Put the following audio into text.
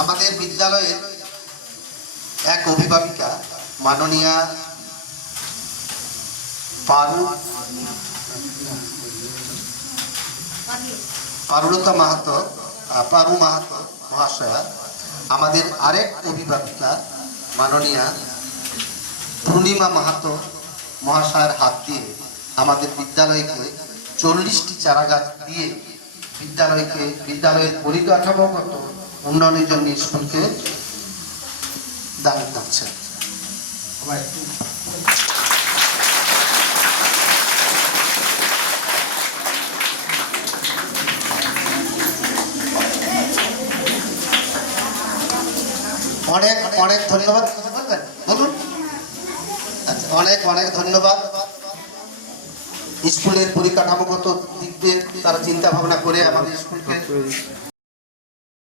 আমাদের বিদ্যালয়ের এক অভিভাবিকা মাননীয়া পারুলতা মাহাতো পারু মাহাতো মহাশয়া, আমাদের আরেক অভিভাবিকা মাননীয়া পূর্ণিমা মাহাতো মহাশয়ের হাত দিয়ে আমাদের বিদ্যালয়কে 40টি চারা গাছ দিয়ে বিদ্যালয়ের পরিকাঠামোগত উন্নয়নের জন্য স্কুলকে দান করছে। অনেক অনেক ধন্যবাদ। বলুন। আচ্ছা, অনেক অনেক ধন্যবাদ। স্কুলের পরিকাঠামোগত দিক দিয়ে তারা চিন্তা ভাবনা করে আমাদের স্কুলকে